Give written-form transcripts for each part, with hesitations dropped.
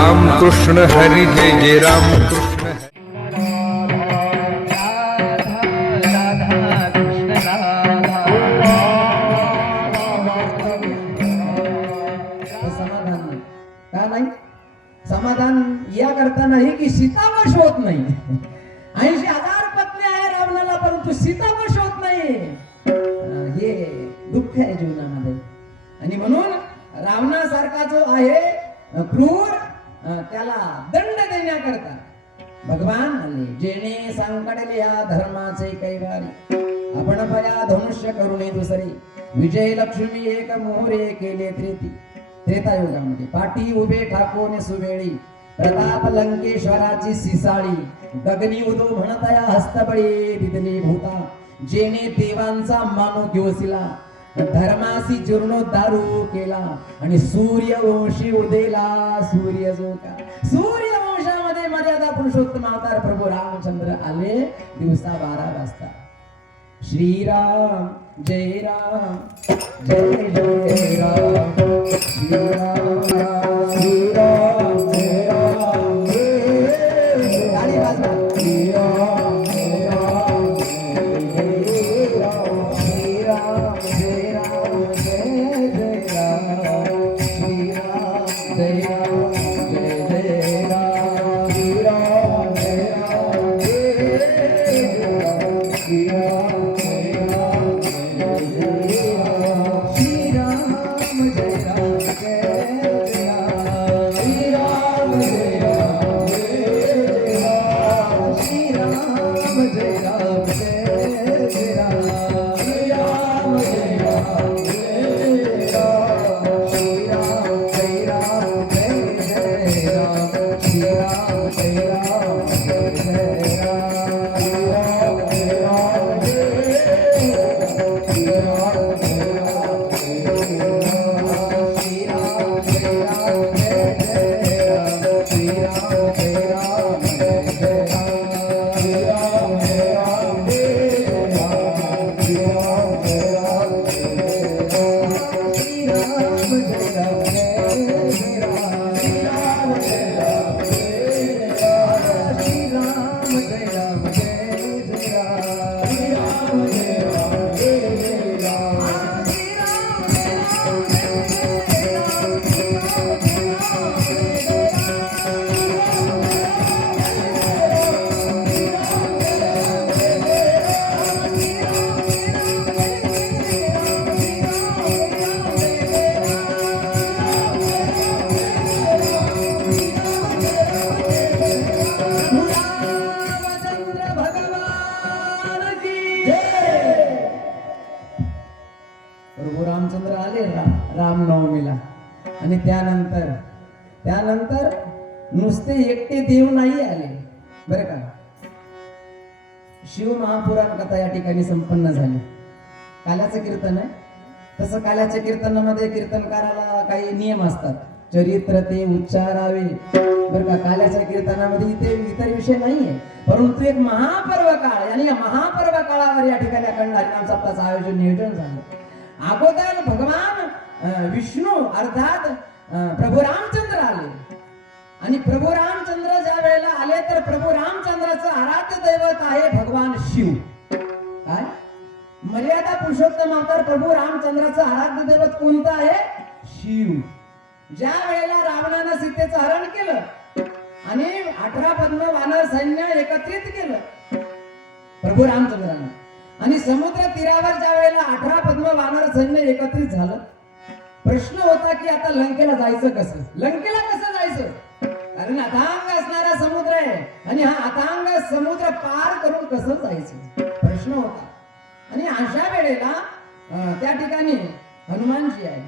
राम कृष्ण हरी जय जय राम कृष्ण समाधान का नाही? समाधान या करता नाही की सीतावश होत नाही. 80,000 पत्नी आहे रावणाला, परंतु सीतावश होत नाही. हे दुःख आहे जीवनामध्ये. आणि म्हणून रावणासारखा जो आहे क्रूर, त्याला दंड देण्याकरता भगवान आले. जेणे संकटले या धर्माचे कैवारी, आपण पया धनुष्य करुणे दुसरी, विजय लक्ष्मी एक मोहरे केले त्रेतायुगामध्ये. पाठी उभे ठाकून सुवेळी, प्रताप लंकेश्वराची सिसाळी, गगनी उदो म्हणतया हस्तबळी दिदली भूता, जेणे देवांचा मानो किवसिला, धर्मासी जीर्णोद्धारू केला. आणि सूर्यवंशी उदेला सूर्य जो का. सूर्यवंशामध्ये मर्यादा पुरुषोत्तम अवतार प्रभू रामचंद्र आले दिवसा 12 वाजता. श्रीराम जय राम जय जय राम, श्रीराम श्रीराम जय राम गाडी वाजवा. श्रीराम जय राम जय राम, श्रीराम जय राम जय जय राम, श्रीराम जय राम जय जय राम, श्रीराम जय राम जय राम, श्रीराम प्रभू रामचंद्र आले रामनवमीला. आणि त्यानंतर नुसते एकटे देव नाही आले बरं का. शिव महापुराण कथा या ठिकाणी संपन्न झाली. काल्याचं कीर्तन आहे. तसं काल्याच्या कीर्तनामध्ये कीर्तनकाराला काही नियम असतात. चरित्र ते उच्चारावे बरं का. काल्याच्या कीर्तनामध्ये इथे इतर विषय नाहीये, परंतु एक महापर्व काळ आणि या महापर्व काळावर या ठिकाणी अखंड हरिनाम सप्ताहाचं आयोजन नियोजन झालं. अगोदर भगवान विष्णू अर्थात प्रभू रामचंद्र आले. आणि प्रभू रामचंद्र ज्या वेळेला आले तर प्रभू रामचंद्राचं आराध्य दैवत आहे भगवान शिव. काय मर्यादा पुरुषोत्तम अवतार प्रभू रामचंद्राचं आराध्य दैवत कोणतं आहे? शिव. ज्या वेळेला रावणानं सीतेचं हरण केलं आणि 18 पद्म वानर सैन्य एकत्रित केलं प्रभू रामचंद्रानं, आणि समुद्र तीरावर ज्या वेळेला 18 पद्म वानर सैन्य एकत्रित झालं, प्रश्न होता की आता लंकेला जायचं कसं? लंकेला कसं जायचं? कारण अथांग असणारा समुद्र आहे आणि हा अथांग समुद्र पार करून कसं जायचं प्रश्न होता. आणि अशा वेळेला त्या ठिकाणी हनुमानजी आहे.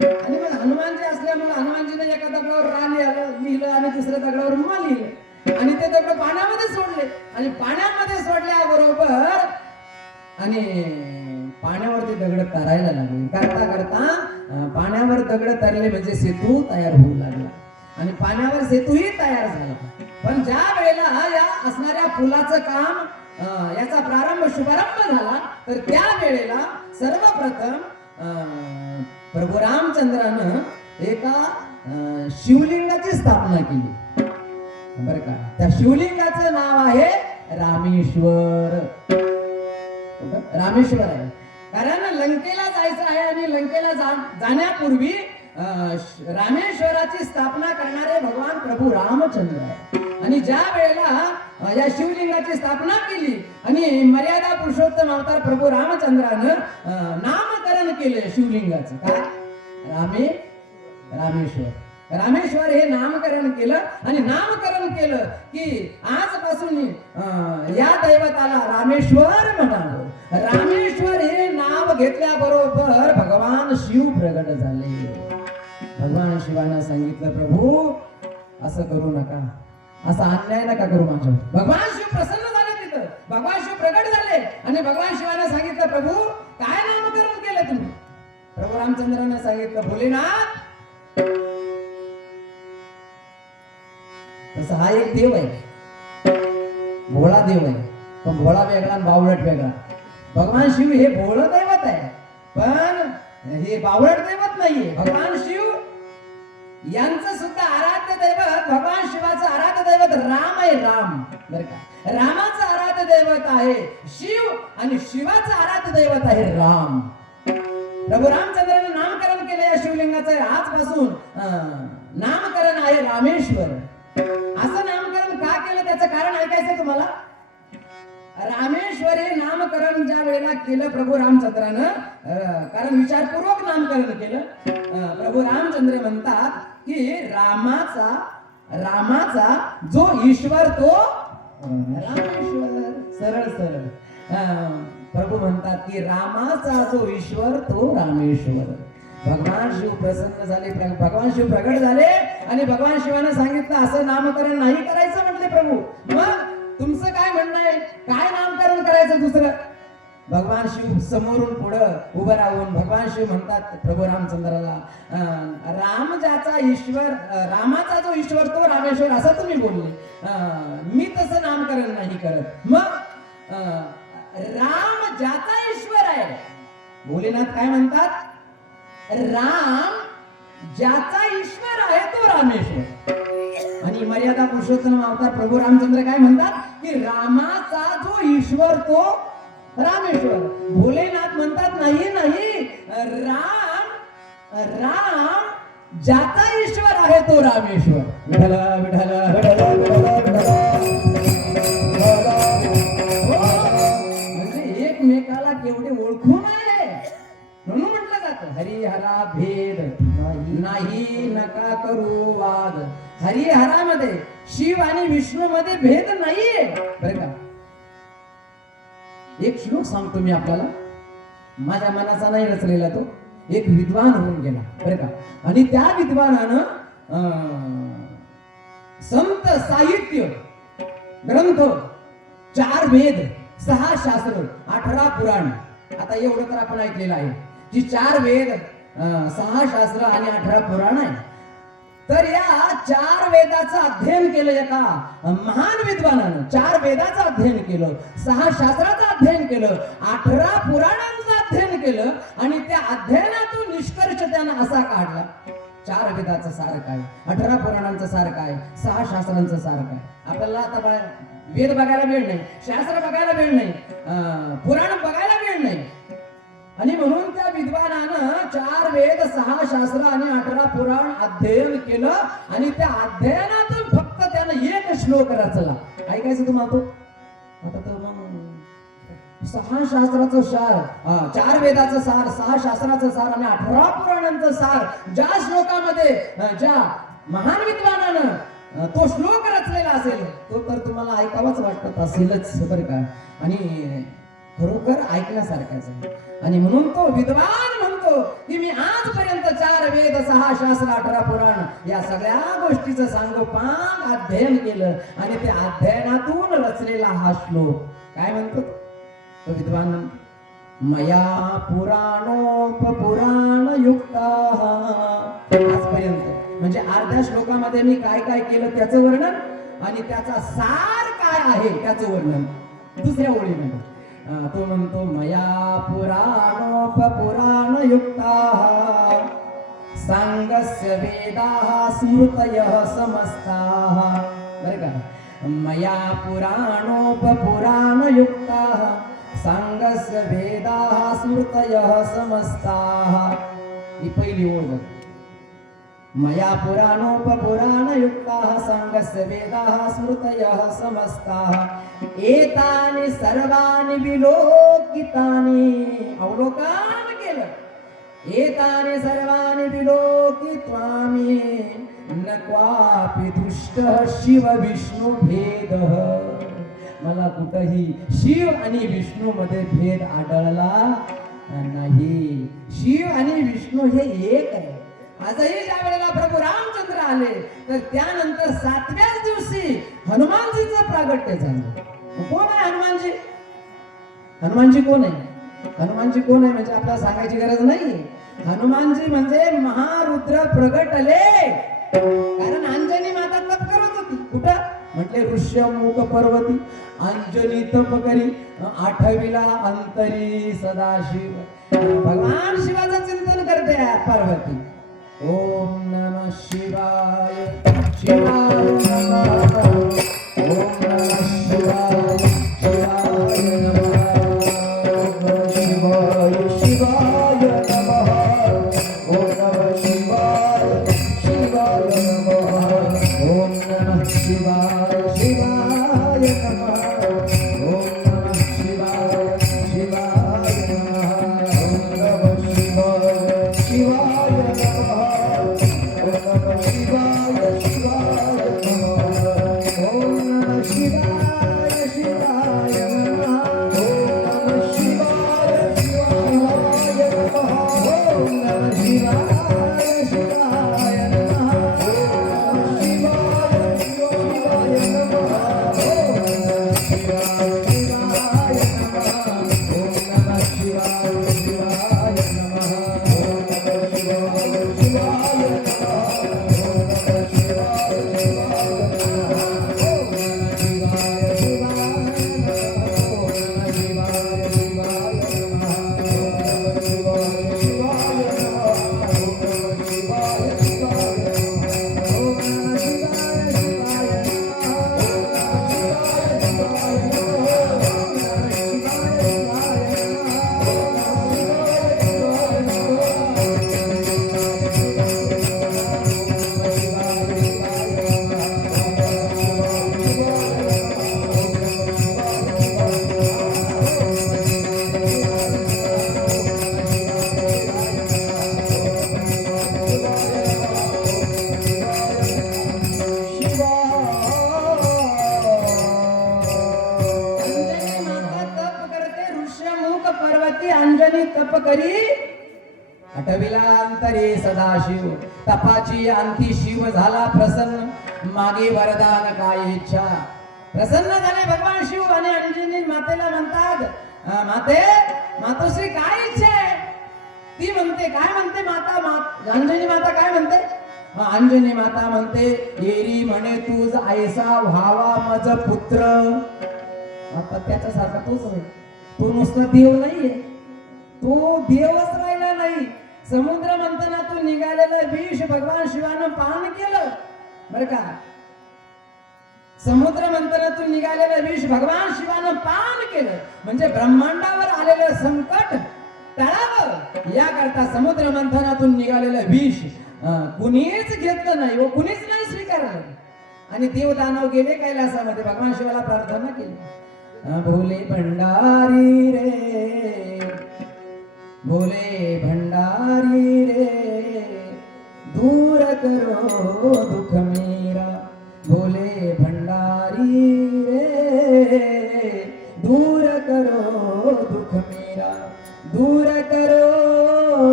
आणि मग हनुमानजी असल्यामुळे हनुमानजीने एका दगडावर रा लिहिलं आणि दुसऱ्या दगडावर मा लिहिलं आणि ते दगड पाण्यामध्ये सोडले. आणि पाण्यामध्ये सोडल्याबरोबर आणि पाण्यावरती दगड तरायला लागले. करता करता पाण्यावर दगड तरले म्हणजे सेतू तयार होऊ लागला आणि पाण्यावर सेतूही तयार झाला. पण ज्या वेळेला या असणाऱ्या पुलाचं काम याचा शुभारंभ झाला तर त्या वेळेला सर्वप्रथम प्रभू रामचंद्रानं एका शिवलिंगाची स्थापना केली बरं का. त्या शिवलिंगाचं नाव आहे रामेश्वर. रामेश्वर आहे कारण लंकेला जायचं आहे आणि लंकेला जाण्यापूर्वी रामेश्वराची स्थापना करणारे भगवान प्रभू रामचंद्र आहे. आणि ज्या वेळेला या शिवलिंगाची स्थापना केली आणि मर्यादा पुरुषोत्तम अवतार प्रभू रामचंद्रानं नामकरण केले शिवलिंगाचं. काय? रामेश्वर. रामेश्वर हे नामकरण केलं आणि नामकरण केलं की आजपासून या दैवताला रामेश्वर म्हणावं. रामेश्वर हे नाव घेतल्याबरोबर भगवान शिव प्रगट झाले. भगवान शिवानं सांगितलं, प्रभू असं करू नका, असा अन्याय नका करू माझ्यावर. भगवान शिव प्रसन्न झाले. तिथं भगवान शिव प्रगट झाले आणि भगवान शिवानं सांगितलं, प्रभू काय नामकरण केलं तुम्ही? प्रभू रामचंद्रानं सांगितलं, भोलेनाथ तसं हा एक देव आहे, भोळा देव आहे, पण भोळा वेगळा आणि बावळट वेगळा. भगवान शिव हे भोळ दैवत आहे पण हे बावळट दैवत नाहीये. भगवान शिव यांचं सुद्धा आराध्य दैवत, भगवान शिवाचं आराध्य दैवत राम आहे. राम बरं का. रामाचं आराध्य दैवत आहे शिव आणि शिवाचं आराध्य दैवत आहे राम. प्रभू रामचंद्राने नामकरण केले या शिवलिंगाचं. आजपासून नामकरण आहे रामेश्वर. असं नामकरण का केलं त्याचं कारण ऐकायचं तुम्हाला. रामेश्वर हे नामकरण ज्या वेळेला केलं प्रभू रामचंद्रानं, कारण विचारपूर्वक नामकरण केलं. प्रभू रामचंद्र म्हणतात की रामाचा जो ईश्वर तो रामेश्वर. सरळ सरळ प्रभू म्हणतात की रामाचा जो ईश्वर तो रामेश्वर. भगवान शिव प्रसन्न झाले, भगवान शिव प्रगट झाले आणि भगवान शिवानं सांगितलं असं नामकरण नाही करायचं म्हटले प्रभू. मग तुमचं काय म्हणणं आहे, काय नामकरण करायचं दुसरं? भगवान शिव समोरून पुढं उभं राहून भगवान शिव म्हणतात प्रभू रामचंद्राला, राम ज्याचा ईश्वर, रामाचा जो ईश्वर तो रामेश्वर असं तुम्ही बोलले, मी तसं नामकरण नाही करत. मग राम ज्याचा ईश्वर आहे, भोलेनाथ काय म्हणतात, राम ज्याचा ईश्वर आहे तो रामेश्वर. आणि मर्यादा पुरुषोत्तम अवतार प्रभू रामचंद्र काय म्हणतात की रामाचा जो ईश्वर तो रामेश्वर. भोलेनाथ म्हणतात नाही नाही, राम ज्याचा ईश्वर आहे तो रामेश्वर. विठ्ठल विठ्ठल म्हणजे एकमेकाला केवढे ओळखून आहे म्हणून म्हटलं जातं हरिहरा भेद नाही नका करू वाद. हरिहरामध्ये शिव आणि विष्णू मध्ये भेद नाहीये बरं का. एक श्लोक सांगतो मी आपल्याला, माझ्या मनाचा नाही रचलेला तो. एक विद्वान होऊन गेला बरं का, आणि त्या विद्वानानं संत साहित्य ग्रंथ, 4 वेद, 6 शास्त्र, 18 पुराण, आता एवढं तर आपण ऐकलेलं आहे की 4 वेद, 6 शास्त्र आणि 18 पुराण आहे. तर या 4 वेदाचं अध्ययन केलं एका महान विद्वानानं. 4 वेदाचं अध्ययन केलं, 6 शास्त्राचं अध्ययन केलं, 18 पुराणांचं अध्ययन केलं आणि त्या अध्ययनातून निष्कर्ष त्यानं असा काढला, 4 वेदाचं सार काय, 18 पुराणांचं सार काय, 6 शास्त्रांचं सार काय. आपल्याला आता वेद बघायला वेळ नाही, शास्त्र बघायला वेळ नाही, पुराण बघायला वेळ नाही. आणि म्हणून त्या विद्वानानं 4 वेद, 6 शास्त्र आणि 18 पुराण अध्ययन केलं आणि त्या अध्ययनातून फक्त त्यानं एक श्लोक रचला. ऐकायचं तुम्हाला तो. आता तो मग 6 शास्त्राचं सार, 4 वेदाचं सार, 6 शास्त्राचं सार आणि 18 पुराणांचं सार ज्या श्लोकामध्ये ज्या महान विद्वानानं तो श्लोक रचलेला असेल तो तर तुम्हाला ऐकावाच वाटत असेलच बरं का. आणि खरोखर ऐकण्यासारखाच आहे. आणि म्हणून तो विद्वान म्हणतो की मी आजपर्यंत 4 वेद, 6 शास्त्र, 18 पुराण या सगळ्या गोष्टीचं सांगोपांग अध्ययन केलं आणि त्या अध्ययनातून रचलेला हा श्लोक. काय म्हणतो तो विद्वान म्हणतो, मया पुराणोपपुराण युक्ताः. आजपर्यंत म्हणजे अर्ध्या श्लोकामध्ये मी काय काय केलं त्याचं वर्णन आणि त्याचा सार काय आहे त्याचं वर्णन दुसऱ्या ओळीमध्ये. तो म्हणतो मया पुराणोपपुराण युक्ताः सांगस्य वेदाः स्मृतयः समस्ताः बरं का मया पुराणोपपुराणयुक्ताः सांगस्य वेदाः स्मृतयः समस्ताः ही पहिली ओळ बघ मया पुराणोपपुराणयुक्ताः सांगस्य वेदाः स्मृतयः समस्ताः एतानि सर्वाणि विलोकितानि अवलोकन केलं एतानि सर्वाणि विलोकित्वामि न क्वापि दृष्टः शिव विष्णु भेदः मला कुठंही शिव आणि विष्णू मध्ये भेद आढळला नाही शिव आणि विष्णू हे एक आहे आजही ज्या वेळेला प्रभू रामचंद्र आले तर त्यानंतर 7व्याच दिवशी हनुमानजीचं प्रागट्य झालं कोण आहे हनुमानजी हनुमानजी कोण आहे हनुमानजी कोण आहे म्हणजे आपल्याला सांगायची गरज नाही हनुमानजी म्हणजे महारुद्र प्रगटले कारण अंजनी माता तप करत होती कुठं म्हटले ऋष्यमुख पर्वती अंजनी तप करी 8वीला अंतरी सदाशिव भगवान शिवाचं चिंतन करते पार्वती ओम नमः शिवाय शिवाय नमः ओम नमः शिवाय शिवाय नमः शिवाय शिवाय नमः ओम नमः शिवाय शिवाय नमः ओम नमः शिवाय शिवाय नमः ओम नमः शिवाय शिवाय नमः ओम नमः शिवाय शिवाय नमः ओम नमः शिवाय शिवाय नमः ओम नमः शिवाय शिवाय नमः ओम नमः शिवाय शिवाय नमः ओम नमः शिवाय शिवाय नमः ओम नमः शिवाय शिवाय नमः ओम नमः शिवाय शिवाय नमः ओम नमः शिवाय शिवाय नमः ओम नमः शिवाय शिवाय अंजनी तप करी 8वीला अंतरे सदाशिव तपाची अंती शिव झाला प्रसन्न मागे वरदान काय इच्छा प्रसन्न झाले भगवान शिव आणि अंजनी मातेला म्हणतात माते मातोश्री काय इच्छा आहे ती म्हणते काय म्हणते माता अंजनी माता काय म्हणते अंजनी माता म्हणते एरी म्हणे तुझ ऐसा व्हावा मज पुत्र आता त्याच्यासारखा तोच आहे तो नुसता देव नाहीये तो देवच राहिला नाही समुद्र मंथनातून निघालेलं विष भगवान शिवानं पान केलं बरं का समुद्र मंथनातून निघालेलं विष भगवान शिवानं पान केलं म्हणजे ब्रह्मांडावर आलेलं संकट टळावं याकरता समुद्र मंथनातून निघालेलं विष कुणीच घेतलं नाही व कुणीच नाही स्वीकारलं आणि देव दानव गेले कैलासामध्ये भगवान शिवाला प्रार्थना केली भोले भंडारी रे भोले भंडारी रे दूर करो दुख मेरा भोले भंडारी रे दूर करो दुख मेरा दूर करो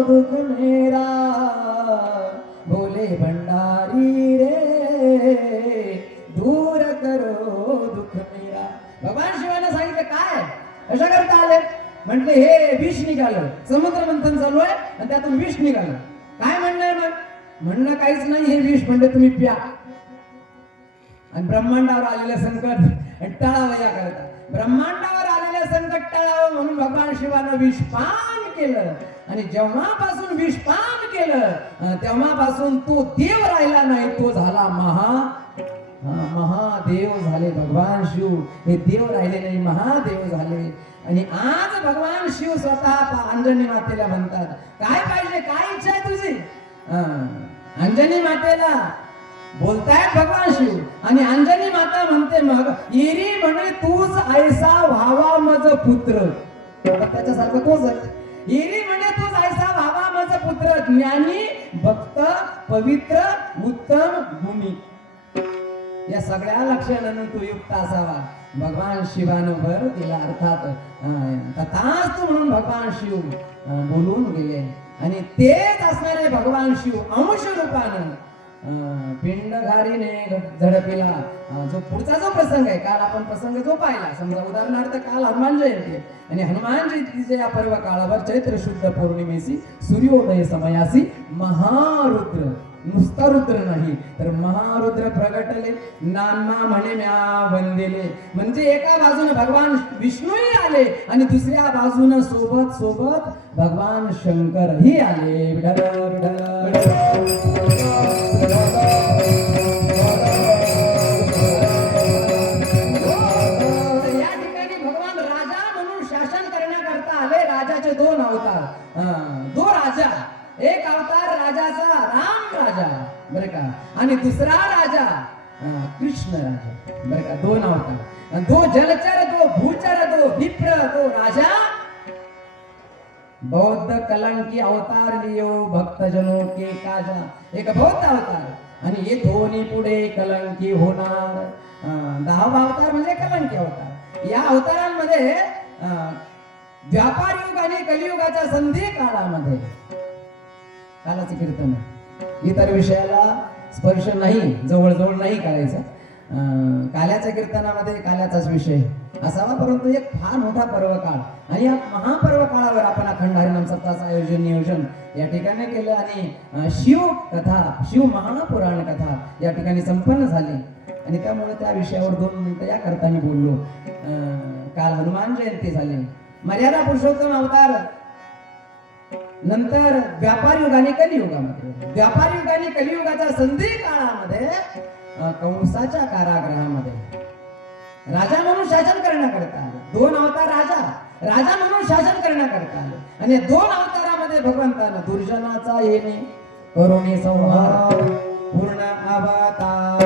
दुख मेरा भोले भंडारी रे दूर करो दुख मेरा भगवान शिवाने सांगितलं काय अशा करता आले म्हटले हे विष निघालं समुद्र मंथन चालू आहे आणि त्यातून विष निघालं काय म्हणणं मग म्हणणं काहीच नाही हे विष म्हणजे तुम्ही प्या आणि ब्रह्मांडावर आलेलं संकट टळावं या करता ब्रह्मांडावर आलेलं संकट टळावं म्हणून भगवान शिवानं विष पान केलं आणि जेव्हापासून विषपान केलं तेव्हापासून तो देव राहिला नाही, तो झाला महादेव झाले. भगवान शिव हे देव राहिले नाही, महादेव झाले. आणि आज भगवान शिव स्वतः अंजनी मातेला म्हणतात, काय पाहिजे, काय इच्छा आहे तुझी? अंजनी मातेला बोलतायत भगवान शिव आणि अंजनी माता म्हणते, मग येरी म्हणे तूच ऐसा व्हावा मज पुत्र. त्याच्यासारखं तोच येरी म्हणे तूच ऐसा व्हावा मज पुत्र, ज्ञानी भक्त पवित्र उत्तम भूमी. या सगळ्या लक्षणांनी तू युक्त असावा. भगवान शिवानं भर दिला, अर्थात तथास्तु म्हणून भगवान शिव बोलून गेले. आणि तेच असणारे भगवान शिव अंश रूपानं पिंडघारीने झडपिला. जो पुढचा जो प्रसंग आहे, काल आपण प्रसंग जो पाहिला, समजा उदाहरणार्थ काल हनुमान जयंती आहे आणि हनुमान जयंतीच्या या पर्व काळावर चैत्र शुद्ध पौर्णिमेसी सूर्योदय समयासी महारुद्र, नुसता रुद्र नाही तर महारुद्र प्रगटले, नाना म्हणे म्या वंदिले. म्हणजे एका बाजूने भगवान विष्णूही आले आणि दुसऱ्या बाजूने सोबत सोबत भगवान शंकरही आले. विठ्ठल विठ्ठल दोन अवतार, दो राजा. एक अवतार राजाचा राम राजा बरं का, आणि दुसरा राजा कृष्ण राजा बरं का. दोन अवतार, दो जलचर दो भूचर दो विप्र दो राजा. बौद्ध कलंकी अवतार लियो भक्तजनों के काजा. एक बौद्ध अवतार आणि हे दोन्ही पुढे कलंकी होणार. 10वा अवतार म्हणजे कलंकी अवतार. या अवतारांमध्ये व्यापार युग आणि कलियुगाच्या संधी काळामध्ये कालाचे कीर्तन, इतर विषयाला स्पर्श नाही, जवळजवळ नाही करायचा. काल्याच्या कीर्तनामध्ये काल्याचाच विषय असावा. परंतु एक फार मोठा पर्व काळ आणि या महापर्व काळावर आपण अखंड हरिनाम सप्ताहाचं आयोजन नियोजन या ठिकाणी केलं आणि शिव कथा, शिव महापुराण कथा या ठिकाणी संपन्न झाली. आणि त्यामुळे त्या विषयावर 2 मिनिटं या करताना बोललो. काल हनुमान जयंती झाली. मर्यादा पुरुषोत्तम अवतार नंतर व्यापार युग आणि कलियुगामध्ये, व्यापार युग आणि कलियुगाच्या संधी काळामध्ये कंसाच्या कारागृहामध्ये राजा म्हणून शासन करण्याकरता आले. 2 अवतार राजा म्हणून शासन करण्याकरता आले. आणि 2 अवतारामध्ये भगवंतानं दुर्जनाचा येणे करुणे संहार पूर्ण अवतार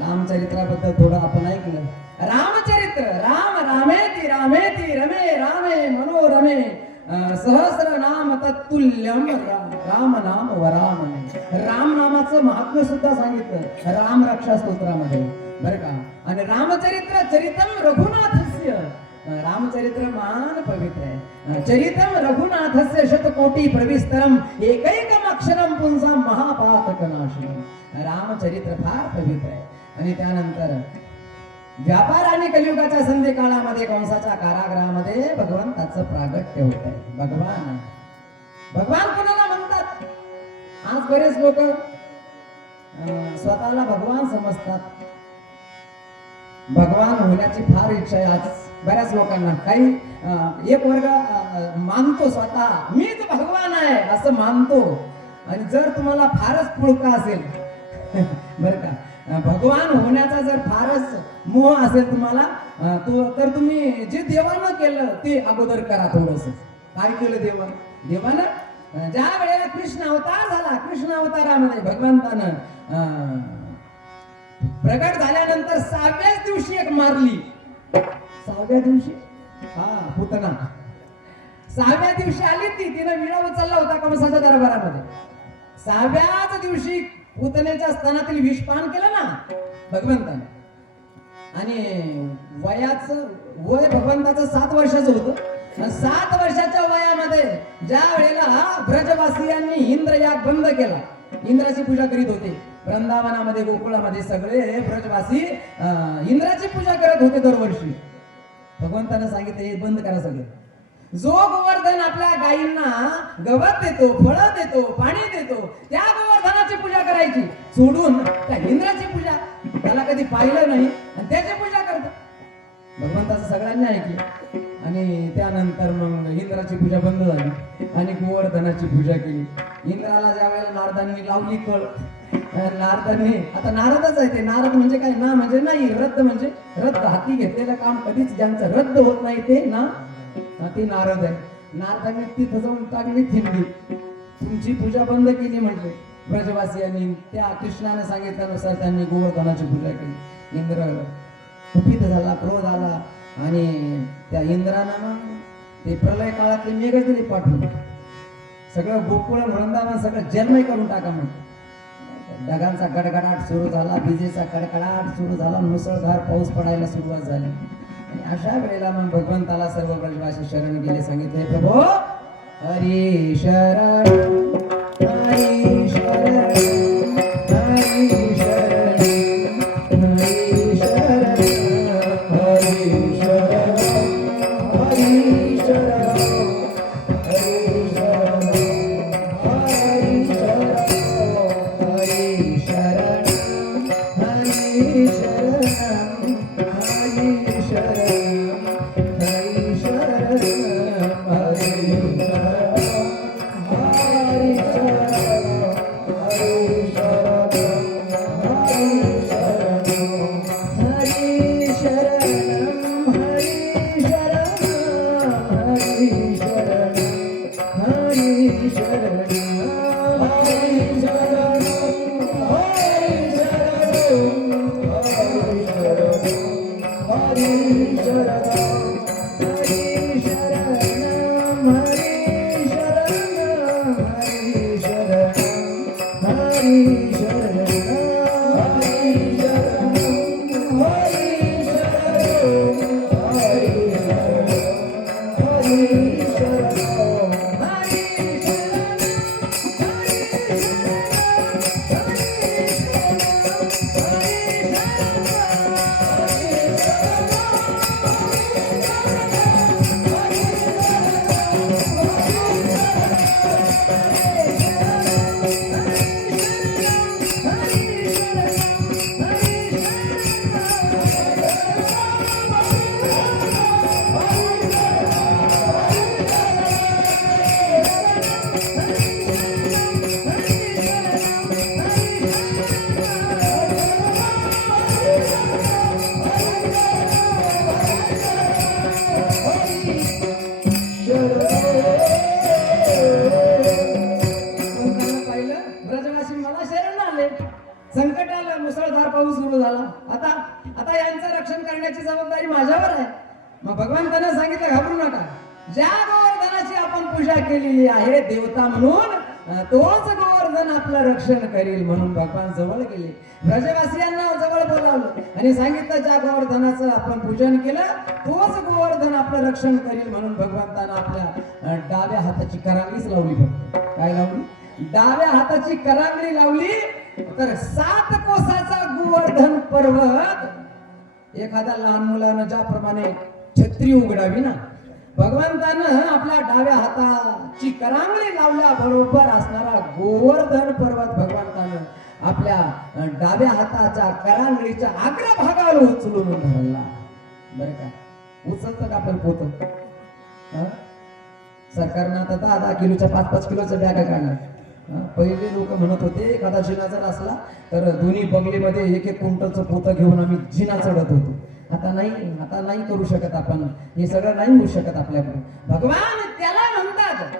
रामचरित्राबद्दल थोडं आपण ऐकलं. रामचरित्र, राम रामेति रामेति रमे रामे मनोरमे सहस्र नाम तत्तुल्यम राम नाम वरामने. राम नामाचं महात्म्य सुद्धा सांगितलं राम रक्षा स्तोत्रामध्ये बरं का. आणि रामचरित्र चरितम रघुनाथस्य रामचरित्र महान पवित्र आहे. चरितम रघुनाथस्य शतकोटी प्रविस्तरम एकैकम अक्षरम पुंसा महापातकनाशनम. रामचरित्र फार पवित्र आहे. आणि त्यानंतर व्यापार आणि कलियुगाच्या संधी काळामध्ये कंसाच्या कारागृहामध्ये भगवंताचं प्रागट्य होत आहे. भगवान कोणाला म्हणतात? आज बरेच लोक स्वतःला भगवान समजतात. भगवान होण्याची फार इच्छा आहे आज बऱ्याच लोकांना. काही एक वर्ग मानतो स्वतः मीच भगवान आहे असं मानतो. आणि जर तुम्हाला फारच पुळका असेल बर का, भगवान होण्याचा जर फारच मोह असेल तुम्हाला, तर तुम्ही जे देवानं केलं ते अगोदर करा. थोडस काय केलं देवानं? ज्या वेळेला कृष्ण अवतार झाला, कृष्ण अवतारामध्ये भगवंतानं प्रगट झाल्यानंतर 6व्याच दिवशी एक मारली. 6व्या दिवशी पुतना 6व्या दिवशी आली ती. तिनं विडा उचलला होता कंसाच्या दरबारामध्ये. 6व्याच दिवशी पुतनेच्या स्तनातील विषपान केलं ना भगवंताने. आणि वयाचं वय भगवंताचं 7 वर्षाचं होतं. 7 वर्षाच्या वयामध्ये ज्या वेळेला ब्रजवासियांनी इंद्रयाग बंद केला, इंद्राची पूजा करीत होते वृंदावनामध्ये, गोकुळामध्ये सगळे ब्रजवासी इंद्राची पूजा करत होते दरवर्षी. भगवंतानं सांगितलं हे बंद करा सगळं. जो गोवर्धन आपल्या गायींना गवत देतो, फळं देतो, पाणी देतो, त्या गोवर्धनाची पूजा करायची सोडून त्या इंद्राची पूजा, त्याला कधी पाहिलं नाही आणि त्याची पूजा करतात. भगवंताचं सगळ्यांनी ऐकलं. आणि त्यानंतर मग इंद्राची पूजा बंद झाली आणि गोवर्धनाची पूजा केली. इंद्राला ज्या वेळेला नारदांनी लावली कळ, नारदांनी, आता नारदच आहे ते. नारद म्हणजे काय? ना म्हणजे नाही, रद्द म्हणजे रद्द. हाती घेतलेलं काम कधीच ज्यांचं रद्द होत नाही ते ना, ती नारद आहे. नारदांनी तिथं जाऊन टाकली थिंडी. तुमची पूजा बंद केली म्हटले ब्रजवासियांनी. त्या कृष्णाने सांगितल्यानुसार त्यांनी गोवर्धनाची पूजा केली. इंद्र कुपित झाला, क्रोध आला आणि त्या इंद्रानं मग ते प्रलय काळातले मेघदूत पाठवून सगळं गोकुळ वृंदावन सगळं जन्मय करून टाका म्हणतो. ढगांचा गडगडाट सुरू झाला, विजेचा कडकडाट सुरू झाला, मुसळधार पाऊस पडायला सुरुवात झाली. आणि अशा वेळेला मग भगवंताला सर्व ब्रजवासी शरण गेले. सांगितले प्रभो हरी शरण, हरी शरण, हरी शरण, हरी शरण, हरी शरण, हरी शरण, हरी शरण, हरी शरण, हरी शरण, हरी शरण, हरी शरण, हरी शरण, हरी संकट आलं, मुसळधार पाऊस सुरू झाला. आता यांचं रक्षण करण्याची जबाबदारी माझ्यावर आहे. मग भगवंतानं सांगितलं घाबरू नका. ज्या गोवर्धनाची आपण पूजा केलेली आहे देवता म्हणून, तोच गोवर्धन आपलं रक्षण करील. म्हणून भगवान जवळ गेले, ब्रजवासियांना जवळ बोलावलं. आणि सांगितलं ज्या गोवर्धनाचं आपण पूजन केलं तोच गोवर्धन आपलं रक्षण करील म्हणून भगवंतानं आपल्या डाव्या हाताची करांगलीच लावली फक्त. काय लावली? डाव्या हाताची करांगली लावली. तर 7 कोसाचा गोवर्धन पर्वत एखाद्या लहान मुलानं ज्याप्रमाणे छत्री उघडावी ना, भगवंतानं आपल्या डाव्या हाताची करांगली लावल्या बरोबर असणारा गोवर्धन पर्वत भगवंतानं आपल्या डाव्या हाताच्या करांगलीच्या अग्रभागावर उचलून धरला. बरं का? उचलतं का आपलं पोत? सरकारनं आता 10-10 किलोच्या 5-5 किलोच्या बॅगा काढल्या. पहिले लोक म्हणत होते एखादा जिना जर असला तर दोन्ही बंगलेमध्ये 1-1 क्विंटलचं पोतं घेऊन आम्ही जिना चढत होतो. आता नाही करू शकत आपण. हे सगळं नाही होऊ शकत आपल्याकडून. भगवान त्याला म्हणतात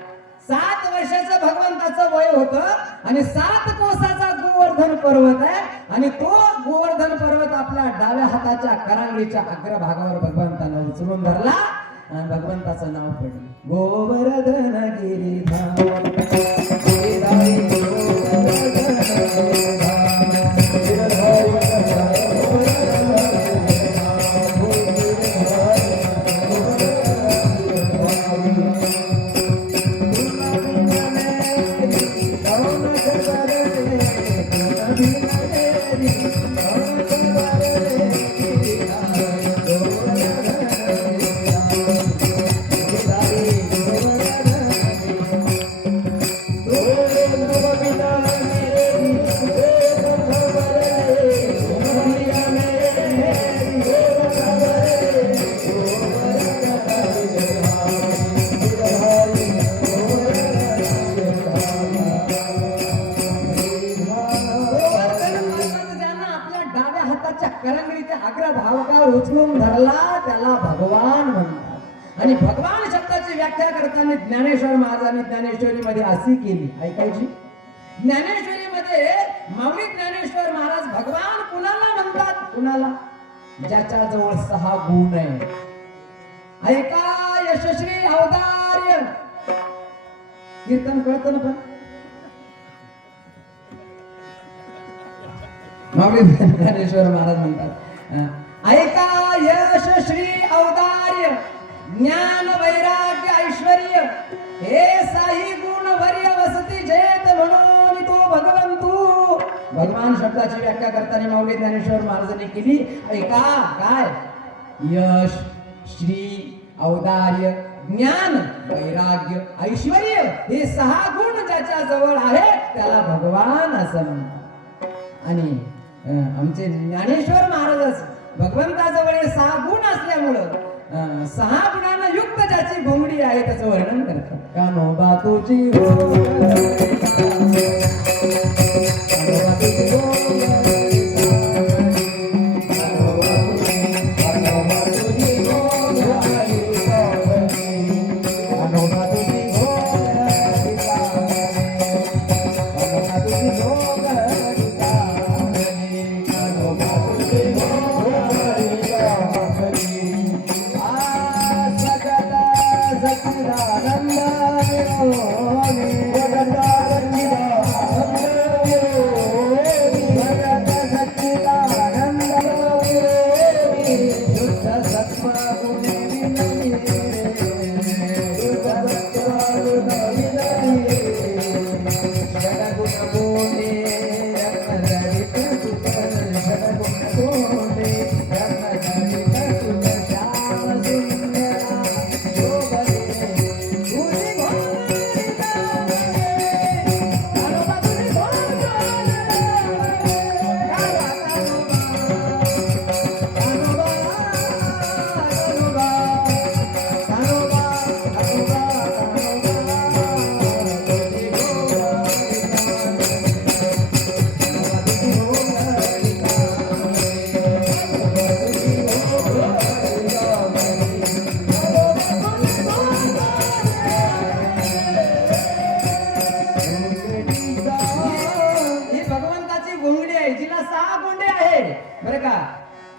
7 वर्षाचं भगवंताचं वय होतं आणि 7 कोसाचा गोवर्धन पर्वत आहे आणि तो गोवर्धन पर्वत आपल्या डाव्या हाताच्या करांगलीच्या अग्रभागावर भगवंतानं उचलून धरला आणि भगवंताचं नाव पडलं गोवर्धन गिरिधाम. करंगळीच्या अग्रभागावर उचलून धरला त्याला भगवान म्हणतात. आणि भगवान शब्दाची व्याख्या करताना ज्ञानेश्वर महाराजांनी ज्ञानेश्वरीमध्ये अशी केली. ऐकायची? ज्ञानेश्वरीमध्ये माऊली ज्ञानेश्वर महाराज भगवान कुणाला म्हणतात? कुणाला? ज्याच्या जवळ 6 गुण आहे. ऐका यशस्वी अवतार्य. कीर्तन कळतं ना? पण माऊली ज्ञानेश्वर महाराज म्हणतात ऐका यश श्री अवतार्य ज्ञान वैराग्य ऐश्वर्य हे 6 गुण वर्य वसती जेत म्हणून तो भगवंतू. भगवान शब्दाची व्याख्या करताना माऊली ज्ञानेश्वर महाराजांनी केली. ऐका काय? यश श्री औदार्य ज्ञान वैराग्य ऐश्वर्य हे 6 गुण ज्याच्या जवळ आहे त्याला भगवान असं म्हणतात. आणि आमचे ज्ञानेश्वर महाराज भगवंताजवळ 6 गुण असल्यामुळं 6 गुणांना युक्त ज्याची घोंगडी आहे त्याचं वर्णन करतात. कानोबा तुझी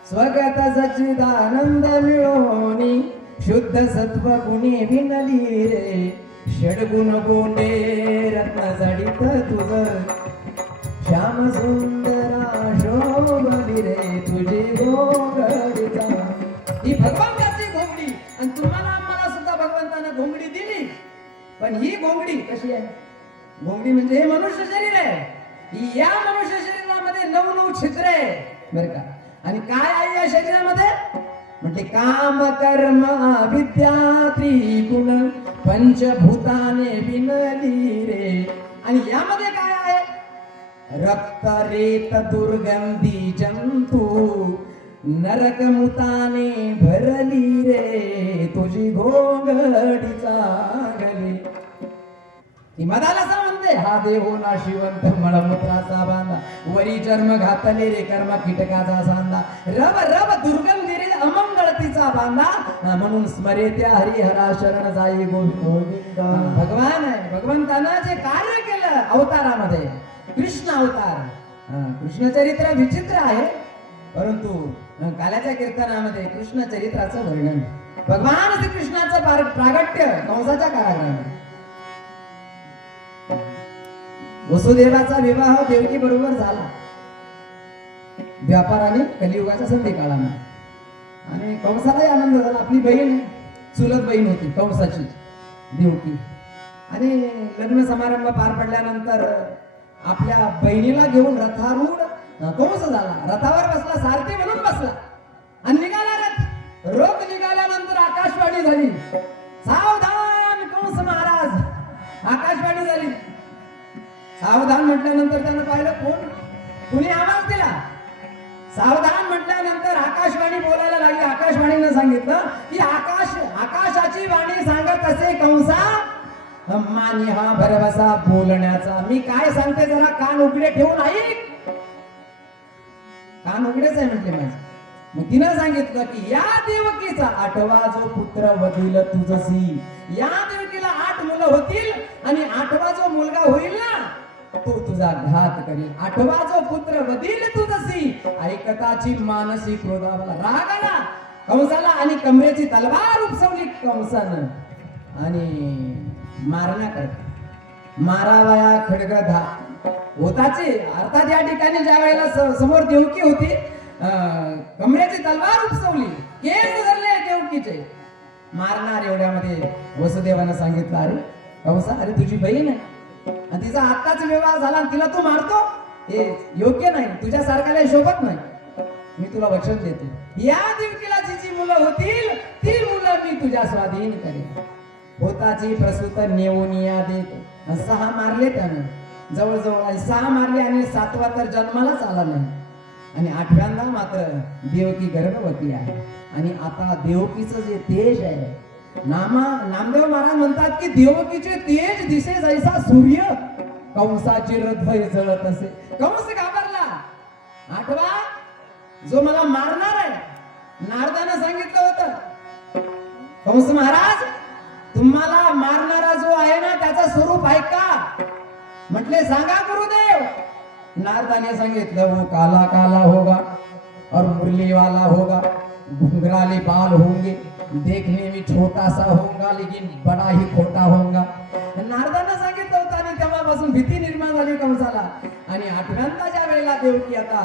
स्वगत सच्चिदानंद मिळोनी शुद्ध सत्व गुणी विनली रे. षडगुण गोंडे रत्न जडित तुझ श्याम सुंदरा शोभली रे तुझ तुझी घोंगडीचा. ही भगवंताची घोंगडी आणि तुम्हाला मला सुद्धा भगवंतानं घोंगडी दिली. पण ही घोंगडी कशी आहे? घोंगडी म्हणजे हे मनुष्य शरीर आहे. या मनुष्य शरीरामध्ये 9 छिद्र आहे बर का. आणि काय आहे या शरीरामध्ये? म्हणजे काम कर्म विद्या त्रिगुण पंचभूताने विनली रे. आणि यामध्ये काय आहे? रक्त रेत दुर्गंधी जंतू नरक मुताने भरली रे तुझी घोंगडीचा गली. ती मदाला म्हणते हा देव नाशिवंत मळमूत्राचा बांधा वरी जन्म घातले रे कर्म कीटकाचा सांदा रव रव दुर्गंधी रे अमंगळतीचा बांधा म्हणून स्मरे त्या हरिहरा शरण जाई गोविंद. भगवान आहे. भगवंतानं जे कार्य केलं अवतारामध्ये कृष्ण अवतार. कृष्ण चरित्र विचित्र आहे परंतु काल्याच्या कीर्तनामध्ये कृष्ण चरित्राचं वर्णन भगवान श्रीकृष्णाचं प्रागट्य कंसाच्या कारागृहामध्ये. वसुदेवाचा विवाह देवकी बरोबर झाला व्यापाराने कलियुगाच्या संधी काळामध्ये. आणि कंसालाही आनंद झाला. आपली बहीण चुलत बहीण होती कंसाची देवकी. आणि लग्न समारंभ पार पडल्यानंतर आपल्या बहिणीला घेऊन रथारूढ कंस झाला. रथावर बसला, सारथी म्हणून बसला आणि निघाला रथ. रोख निघाल्यानंतर आकाशवाणी झाली, सावधान कंस महाराज. आकाशवाणी झाली. सावधान म्हटल्यानंतर त्यानं पाहिलं कोण? कुणी आवाज दिला. सावधान म्हटल्यानंतर आकाशवाणी बोलायला लागली. आकाशवाणीने सांगितलं की आकाशाची वाणी सांगत असे कंसा मानी हा भरवसा बोलण्याचा. मी काय सांगते जरा कान उघडे ठेवून ऐक. कान उघडेच आहे म्हटले माझे. मग तिनं सांगितलं की या देवकीचा 8वा जो पुत्र वधील तुझसी. या देवकीला 8 मुलं होतील आणि 8वा जो मुलगा होईल ना तो तुझा घात करेल. 8वा जो पुत्र वधील तुझसी. ऐकताची मानसी क्रोधाला राग आला कंसाला आणि कमरेची तलवार उपसवली कंसानं आणि मारण्याकरता मारावया खडगधा होताचे. अर्थात या ठिकाणी ज्या वेळेला समोर देवकी होती कमरेची तलवार उपसवली, केस धरले देवकीचे. मारणार एवढ्यामध्ये वसुदेवानं सांगितलं अरे कंसा अरे तुझी बहीण आहे आणि तिचा आत्ताच विवाह झाला आणि तिला तू मारतो हे योग्य नाही. तुझ्या सारख्याला शोभत नाही. मी तुला वचन देतो या देवकीला जी मुलं होतील ती मुलं मी तुझ्या स्वाधीन करेन. होताची प्रसूत नेऊनिया देत. 6 मारले त्यानं जवळजवळ 6 मारले आणि 7वा तर जन्मालाच आला नाही. आणि 8व्यांदा मात्र देवकी गर्भवती आहे. आणि आता देवकीचं जे तेज आहे नामदेव महाराज म्हणतात की देवकीचे तेज दिसे जैसा सूर्य कंसाची हृदय जळत असे. कंस घाबरला. 8वा जो मला मारणार आहे नारदानं सांगितलं होतं कंस महाराज तुम्हाला मारणारा जो आहे ना त्याचं स्वरूप आहे का? म्हटले सांगा गुरुदेव. नारदाने सांगितलं वो काला काला होगा और मुरली वाला होगा, घुंघराले बाल होंगे, देखने में छोटा सा होगा लेकिन बड़ा ही खोटा होगा. नारदांना सांगितलं होतं आणि तेव्हापासून भीती निर्माण झाली कंसाला. आणि 8व्यांदा ज्या वेळेला देवकी आता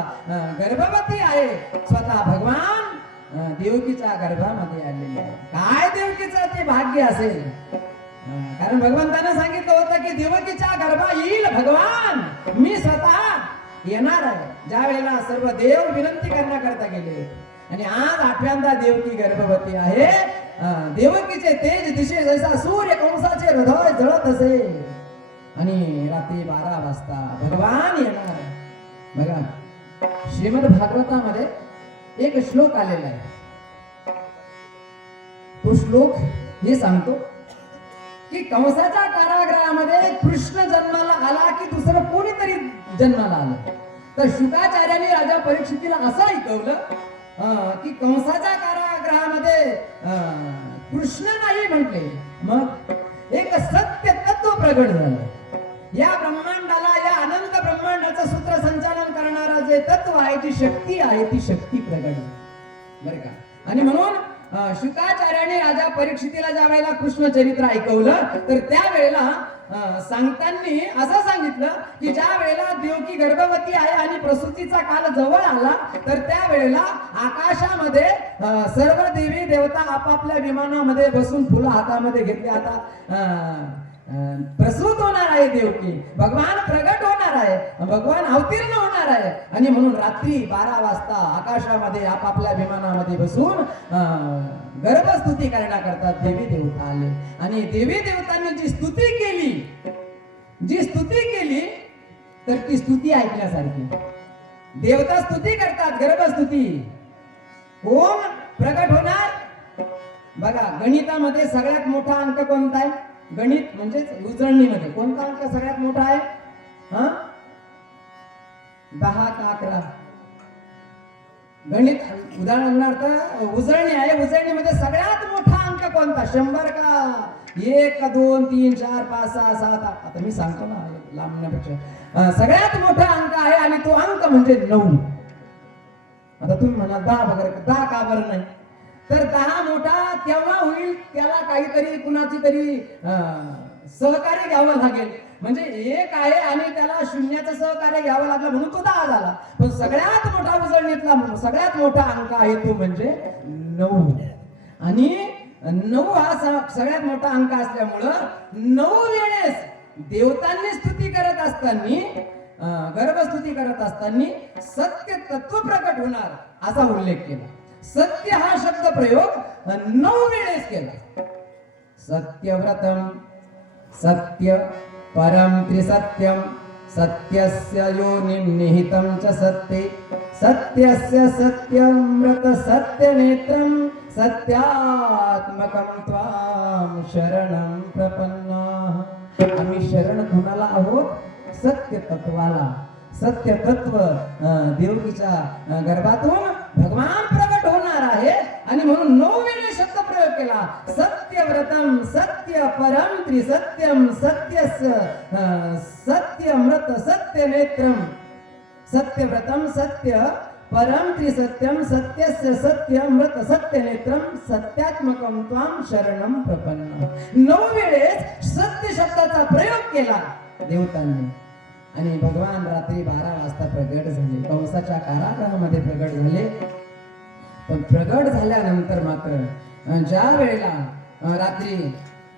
गर्भवती आहे स्वतः भगवान देवकीच्या गर्भामध्ये आलेले आहे. काय देवकीचं ते भाग्य असेल. कारण भगवंतानं सांगितलं होतं की देवकीच्या गर्भा येईल भगवान, मी स्वतः येणार आहे. ज्या वेळेला सर्व देव विनंती करण्याकरता गेले आणि आज 8व्यांदा देवकी गर्भवती आहे. देवकीचे तेज दिशे जैसा सूर्य कंसाचे हृदय जळत असे. आणि रात्री 12 वाजता भगवान येणार. बघा श्रीमद भागवतामध्ये एक श्लोक आलेला आहे. तो श्लोक हे सांगतो की कंसाच्या कारागृहामध्ये कृष्ण जन्माला आला की दुसरं कोणीतरी जन्माला आलं. तर शुकाचार्यांनी राजा परीक्षितीला असं ऐकवलं की कंसाच्या कारागृहामध्ये कृष्ण नाही म्हटले. मग एक सत्य तत्व प्रगट झालं. या ब्रह्मांडाला या अनंत ब्रह्मांडाचं सूत्रसंचालन करणारा जे तत्व आहे जी शक्ती आहे ती शक्ती प्रगट बरं का. आणि म्हणून शुकाचार्याने राजा परीक्षितीला ज्या वेळेला कृष्ण चरित्र ऐकवलं तर त्यावेळेला सांगताना असं सांगितलं की ज्या वेळेला देवकी गर्भवती आहे आणि प्रसूतीचा काल जवळ आला तर त्या वेळेला आकाशामध्ये सर्व देवी देवता आपापल्या विमानामध्ये बसून फुलं हातामध्ये घेतली. आता प्रसूत होणार आहे देवकी, भगवान प्रगट होणार आहे, भगवान अवतीर्ण होणार आहे आणि म्हणून रात्री 12 वाजता आकाशामध्ये आपापल्या विमानामध्ये बसून गर्भस्तुती करण्याकरता देवी देवता आले आणि देवी देवतांनी जी स्तुती केली तर ती स्तुती ऐकण्यासारखी. देवता स्तुती करतात, गर्भस्तुती. कोण प्रगट होणार? बघा, गणितामध्ये सगळ्यात मोठा अंक कोणता आहे? गणित म्हणजेच उजळणीमध्ये कोणता अंक सगळ्यात मोठा आहे? 10 का 11? गणित उदाहरणार्थ उजळणी आहे, उजळणीमध्ये सगळ्यात मोठा अंक कोणता? 100 का 1 का 2 3 4 5 6 7 8? आता मी सांगतो ना लांबण्यापेक्षा सगळ्यात मोठा अंक आहे आणि तो अंक म्हणजे 9. आता तुम्ही म्हणा 10 वगैरे 10 का बरं नाही? तर 10 मोठा तेव्हा होईल त्याला काहीतरी कुणाची तरी सहकार्य घ्यावं लागेल. म्हणजे 1 आहे आणि त्याला शून्याचं सहकार्य घ्यावं लागलं म्हणून तो 10 झाला. पण सगळ्यात मोठा उजळणीतला सगळ्यात मोठा अंक आहे तो म्हणजे 9 आणि 9 हा सगळ्यात मोठा अंक असल्यामुळं 9 वेळेस देवतांनी स्तुती करत असताना, गर्भस्तुती करत असताना सत्य तत्व प्रकट होणार असा उल्लेख केला. सत्य हा शब्द प्रयोग 9 वेळेस केला. सत्यव्रतम, सत्य परम त्रिसत्यम, सत्यस्य योनिं निहितं च सत्ये, सत्यस्य सत्यमृत सत्यनेत्रं, सत्यात्मकं त्वां शरणं प्रपन्नाः. आम्ही शरण कुणाला आहोत? सत्य तत्वाला. सत्य तत्व देवकीच्या गर्भातून भगवान प्रगट होणार आहे आणि म्हणून 9 वेळे शब्द प्रयोग केला. सत्यव्रतम, सत्य परम त्रिसत्यम, सत्यस्य सत्यमृत सत्यनेत्रम, सत्यव्रतम, सत्य परम त्रिसत्यम, सत्यस्य सत्यमृत सत्यनेत्रम, सत्यात्मकं त्वां शरणं प्रपन्ना. 9 वेळेस सत्य शब्दाचा प्रयोग केला देवतांनी आणि भगवान रात्री 12 वाजता प्रगट झाले. कंसाच्या कारागृहामध्ये प्रगट झाले. पण प्रगट झाल्यानंतर मात्र ज्या वेळेला रात्री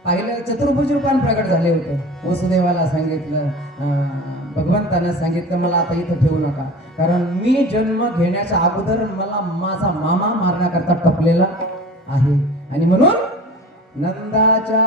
पाहिलं चतुर्भुज रूपान प्रगट झाले होते. वसुदेवाला सांगितलं, भगवंताने सांगितलं मला आता इथं ठेवू नका, कारण मी जन्म घेण्याच्या अगोदर मला माझा मामा मारण्याकरता टपलेला आहे आणि म्हणून नंदाच्या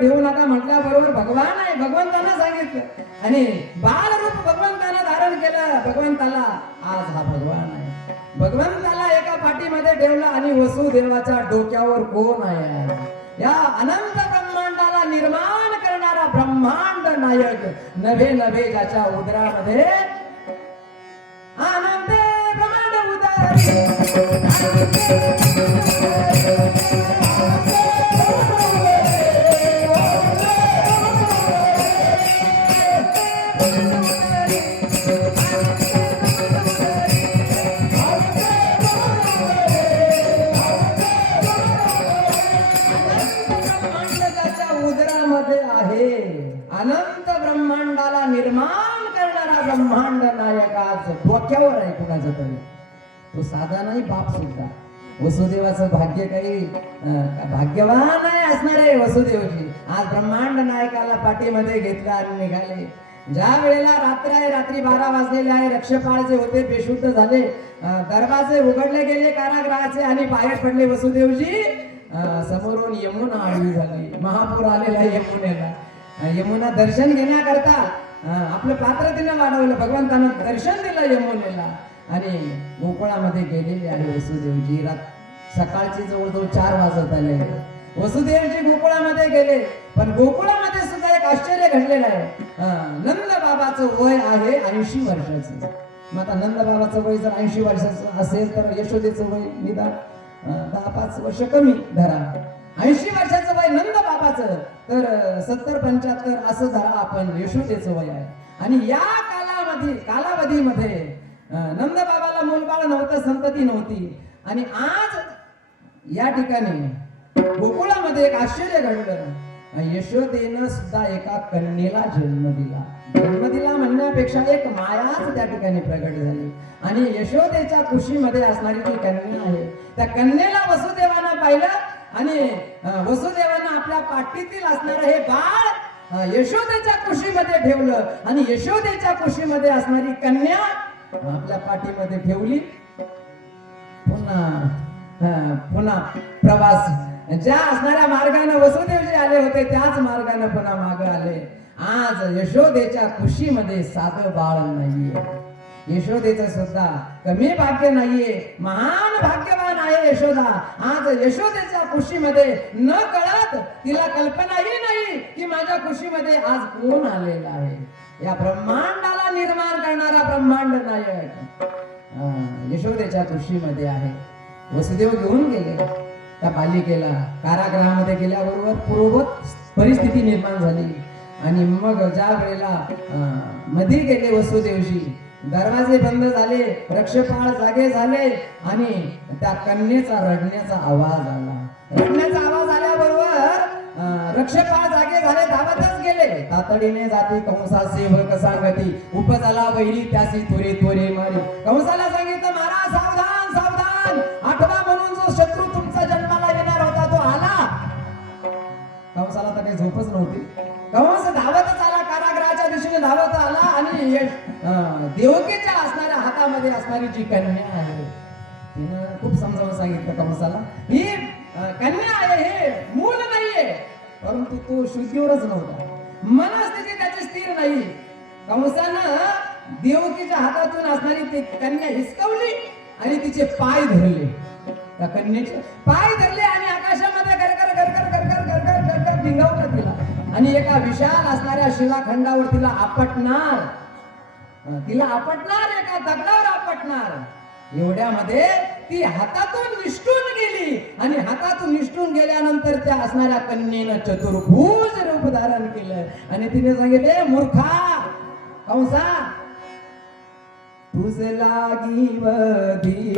ठेवू नका म्हटल्याबरोबर भगवान आहे, भगवंतानं सांगितलं आणि बाल रूप भगवंतानं धारण केलं. भगवंताला आज हा भगवान आहे. भगवंताला एका पाठीमध्ये ठेवलं आणि वसुदेवाच्या डोक्यावर कोण आहे? या अनंत ब्रह्मांडाला निर्माण करणारा ब्रह्मांड नायक, नभे नभे ज्याच्या उदरामध्ये आनंद ब्रह्मांड उदर तो साधा नाही बाप सुद्धा. वसुदेवाचं भाग्य काही भाग्यवान नाही असणार आहे वसुदेवजी. आज ब्रह्मांड नायकाला पाठीमध्ये घेतला आणि निघाले. ज्या वेळेला रात्र आहे, रात्री 12 वाजलेले आहे, रक्षपाळ जे होते बेशुद्ध झाले, दरवाजे उघडले गेले कारागृहाचे आणि बाहेर पडले वसुदेवजी. समोरून यमुना आडवी झाली. महापूर आलेला आहे यमुनेला. यमुना दर्शन घेण्याकरता आपलं पात्रतेनं वाढवलं, भगवंतानं दर्शन दिलं यमुनेला आणि गोकुळामध्ये गेलेले आहे वसुदेवजी. सकाळची जवळजवळ 4 वाजत आले. वसुदेवजी गोकुळामध्ये गेले, पण गोकुळामध्ये सुद्धा एक आश्चर्य घडलेलं आहे. नंद बाबाचं वय आहे 80 वर्षाचं. मग आता नंद बाबाचं वय जर 80 वर्षाचं असेल तर यशोदेचं वय निदान 10-5 वर्ष कमी धरा. 80 वर्षाचं वय नंद बाबाचं, तर 70-75 असं धरा आपण यशोदेचं वय आहे. आणि या कालावधीमध्ये नंद बाबाला मूलबाळ नव्हतं, संतती नव्हती. आणि आज या ठिकाणी गोकुळामध्ये एक आश्चर्य घडलं. यशोदेनं सुद्धा एका कन्येला जन्म दिला म्हणण्यापेक्षा एक मायाच त्या ठिकाणी प्रगट झाली. आणि यशोदेच्या कुशीमध्ये असणारी जी कन्या आहे, त्या कन्येला वसुदेवानं पाहिलं आणि वसुदेवानं आपल्या पाठीतील असणारं हे बाळ यशोदेच्या कुशीमध्ये ठेवलं आणि यशोदेच्या कुशीमध्ये असणारी कन्या आपल्या पाठीमध्ये ठेवली. पुन्हा प्रवास ज्या असणाऱ्या मार्गाने वसुदेवजी आले होते त्याच मार्गाने पुन्हा मागे आले. आज यशोदेच्या कुशीमध्ये साधं बाळ नाहीये. यशोदेचं सुद्धा कमी भाग्य नाहीये, महान भाग्यवान आहे यशोदा. आज यशोदेच्या कुशीमध्ये न कळत तिला कल्पनाही नाही की माझ्या कुशीमध्ये आज कोण आलेला आहे. या ब्रह्मांडाला निर्माण करणारा ब्रह्मांड नायक यशोदेच्या कुशीमध्ये आहे. वसुदेव घेऊन गेले त्या बालिकेला. कारागृहामध्ये गेल्याबरोबर पूर्ववत परिस्थिती निर्माण झाली. आणि मग ज्या वेळेला मध्ये गेले वसुदेवजी, दरवाजे बंद झाले, रक्षपाळ जागे झाले आणि त्या कन्येचा रडण्याचा आवाज आला. रडण्याचा आवाज आल्याबरोबर रक्षपाळ जागे झाले, धावतच गेले. तातडीने जाती कंसा सेवक सांगती, उपजला वैरी त्यासी तुरे तुरे मारी. कंसाला सांगितलं, महाराज सावधान सावधान, आठवा म्हणून जो शत्रू तुमचा जन्माला येणार होता तो आला. कंसाला तर काही झोपच नव्हती. कंस धावतच आला, कारागृहाच्या दिशेने धावत आला आणि देवकीच्या असणाऱ्या हातामध्ये असणारी जी कन्या आहे तिनं खूप समजावून सांगितलं कंसाला, ही कन्या आहे, हे मूल नाहीये. परंतु तो शुद्धीवरच नव्हता, मनस्थिती त्याची स्थिर नाही. कंसानं देवकीच्या हातातून असणारी ती कन्या हिसकवली आणि तिचे पाय धरले. त्या कन्येचे पाय धरले आणि आकाशामध्ये गरगर गरगर गरगर गरगर गरगर भिंगावलं तिला आणि एका विशाल असणाऱ्या शिलाखंडावर तिला आपटणार, एका दगडावर आपटणार. एवढ्यामध्ये ती हातातून निष्ठून गेली आणि हातातून निष्ठून गेल्यानंतर त्या असणाऱ्या कन्येनं चतुर्भुज रूप धारण केलं आणि तिने सांगितले, मूर्खा कंसा, तुझ लागी वधी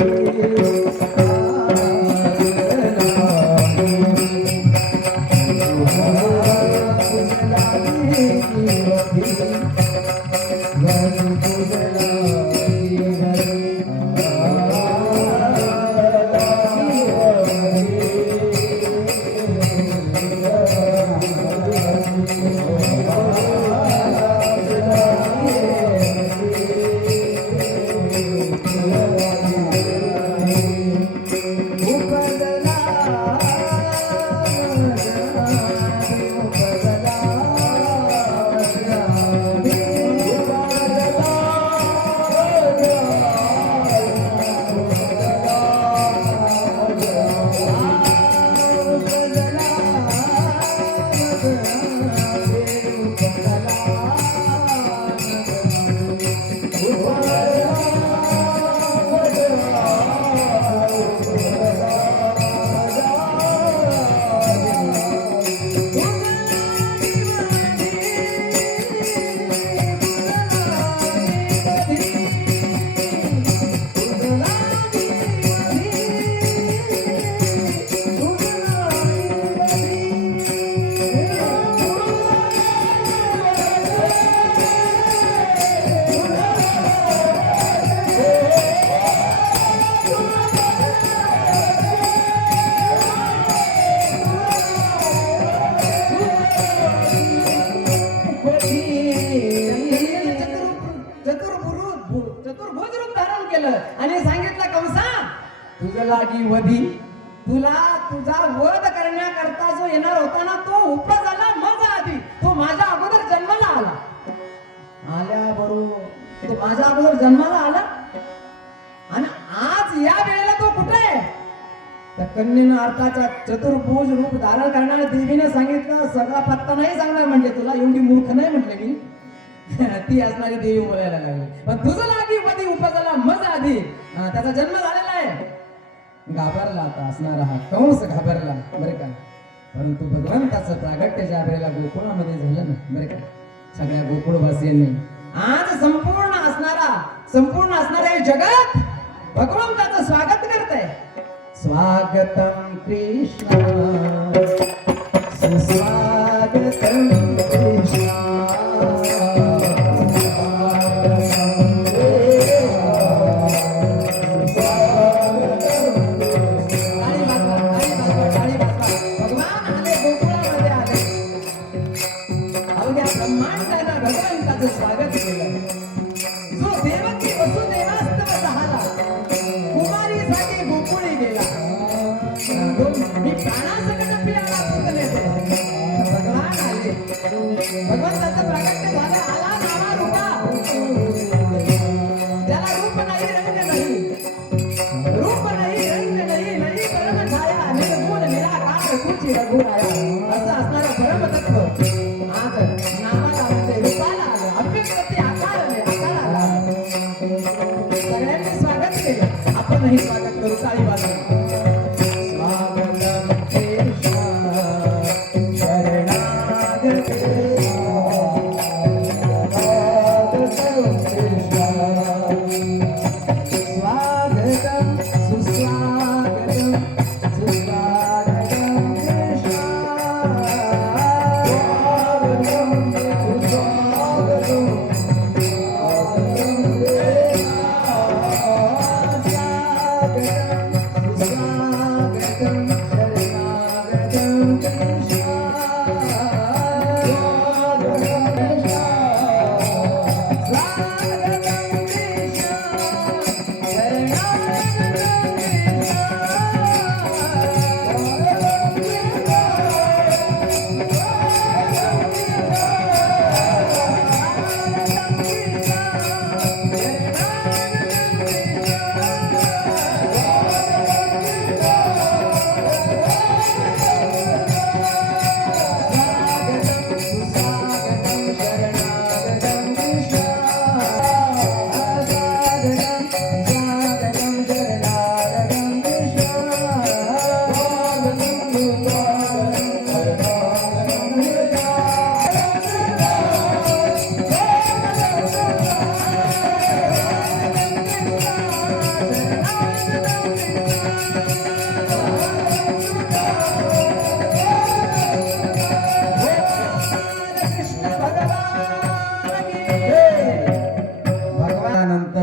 तुझं लागी वधी, तुला तुझा वध करण्याकरता जो येणार होता ना तो उपजाला मजा आधी, तो माझ्या अगोदर जन्माला आला. आल्या बरोबर तो माझ्या अगोदर जन्माला आला आणि आज या वेळेला तो कुठे आहे? त्या कन्येनं अर्थाच्या चतुर्भुज रूप धारण करणाऱ्या देवीने सांगितलं सगळा पत्ता नाही सांगणार म्हणजे तुला, एवढी मूर्ख नाही म्हटले मी. ती असणारी देवी बोलायला लागली. पण तुझं लागी वधी उपजाला मजा आधी, त्याचा जन्म झालेला आहे. घाबरला आता असणारा हा कंस घाबरला बरे का. परंतु भगवंताचं प्रागट्य ज्या वेळेला गोकुळामध्ये झालं ना बरे का, सगळ्या गोकुळवासियांनी आज संपूर्ण असणारा हे जगात भगवंताचं स्वागत करतंय. स्वागतम कृष्ण सुस्वागतम कृष्ण. भगवंताचं स्वागत केलं. जो देवकी वसुदेवास्तव झाला, कुमारीसाठी गोकुळी गेला. मी प्राणासकट पियाला पुतले भगवान आले. भगवंताचं प्रागट्य झालं. आला नावा रूपा, त्याला रूप नाही रंग नाही, रूप नाही रंग नाही, नाही परम छाया निर्गुण निराकार कुची रघुराया. असं असणारं परमतत्व आज नावाला म्हणजे रूपाला आलं. अव्यक्त ते आकाराने आकाराला सगळ्यांनी स्वागत केलं. आपणही स्वागत करू टाळी वाजवून. स्वागतम कृष्ण शरणागते, स्वागतम कृष्ण, स्वागतम सुस्वागतम सुस्वागतम कृष्ण.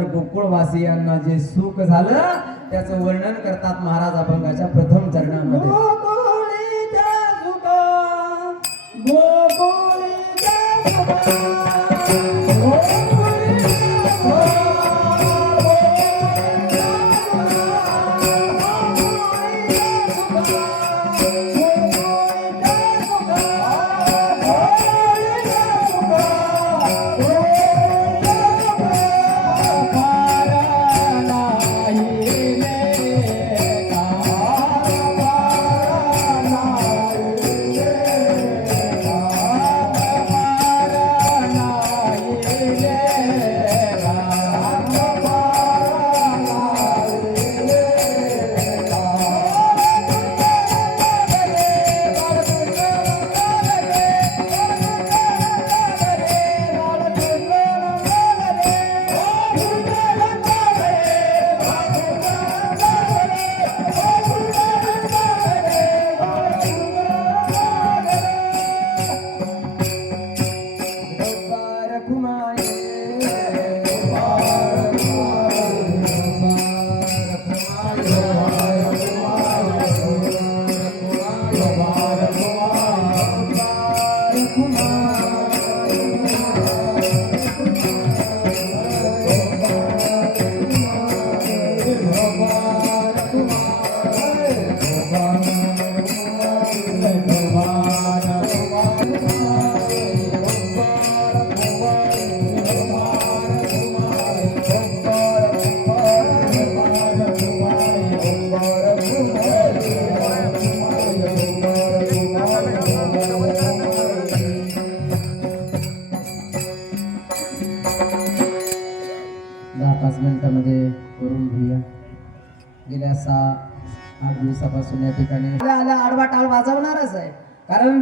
गोकुळवासियांना जे सुख झालं त्याचं वर्णन करतात महाराज अभंगाच्या प्रथम चरणामध्ये. Yeah. दहा 5 मिनिटामध्ये करून घेऊया. गेल्या 6-8 दिवसापासून या ठिकाणी आल्या आडवा टाळ वाजवणारच आहे. कारण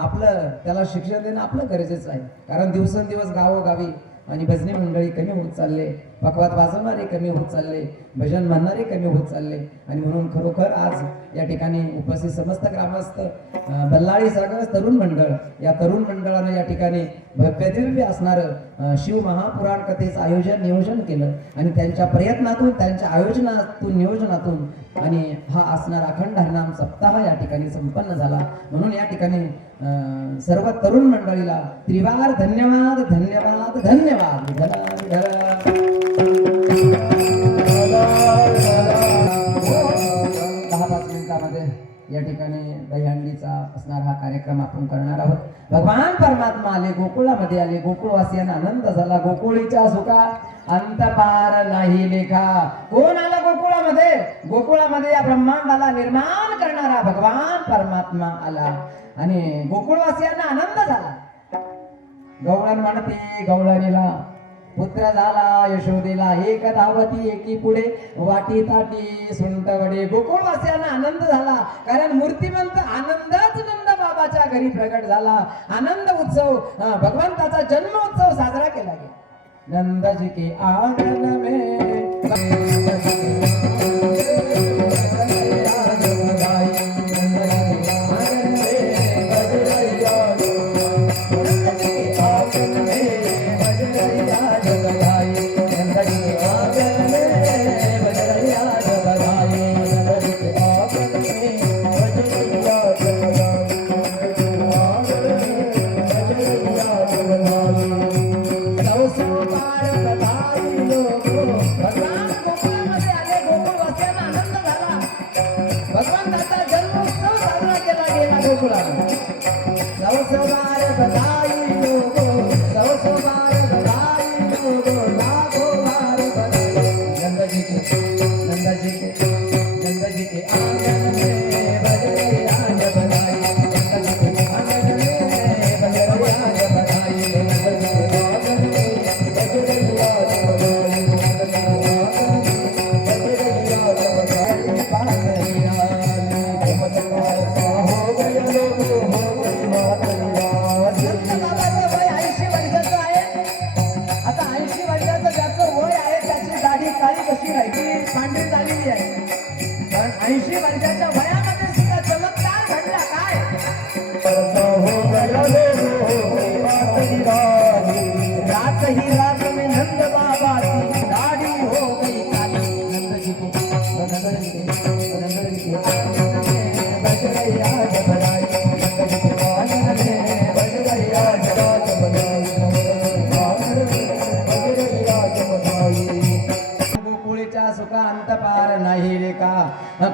आपलं त्याला शिक्षण देणं आपलं गरजेचं आहे. कारण दिवसेंदिवस गावोगावी आणि भजनी मंडळी कमी होत चालले, पकवात वाजवणारे कमी होत चालले, भजन म्हणणारे कमी होत चालले. आणि म्हणून खरोखर आज या ठिकाणी उपस्थित समस्त ग्रामस्थ बल्लाळी सागर तरुण मंडळ, या तरुण मंडळानं या ठिकाणी भव्यदिव्य असणारं शिव महापुराण कथेचं नियोजन केलं. आणि त्यांच्या प्रयत्नातून, त्यांच्या आयोजनातून, नियोजनातून आणि हा असणारा अखंड हरिनाम सप्ताह या ठिकाणी संपन्न झाला. म्हणून या ठिकाणी सर्व तरुण मंडळीला त्रिवार धन्यवाद, धन्यवाद, धन्यवाद. दहा 5 मिनिटामध्ये या ठिकाणी दहीहंडीचा असणारा हा कार्यक्रम आपण करणार आहोत. भगवान परमात्मा आले, गोकुळामध्ये आले, गोकुळवासियांना आनंद झाला. गोकुळीच्या सुखा अंत पार नाही लेखा. कोण आला गोकुळामध्ये? गोकुळामध्ये या ब्रह्मांडाला निर्माण करणारा भगवान परमात्मा आला आणि गोकुळवासियांना आनंद झाला. गवळण म्हणते गवळणीला पुत्र झाला यशोदेला, एक धावती एकी पुढे वाटी ताटी सुंटवडे. गोकुळवासियांना आनंद झाला कारण मूर्तिमंत आनंदच नंद बाबाच्या घरी प्रगट झाला. आनंद उत्सव, भगवंताचा जन्म उत्सव साजरा केला गेला. नंदजी के आंगन में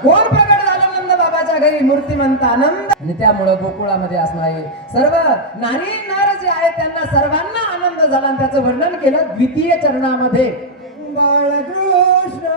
कोण प्रगट झालं नंद बाबाच्या घरी? मूर्तिमंत आनंद. आणि त्यामुळे गोकुळामध्ये असणारे सर्व नारी नार जे आहेत त्यांना सर्वांना आनंद झाला. आणि त्याचं वर्णन केलं द्वितीय चरणामध्ये. बाळकृष्ण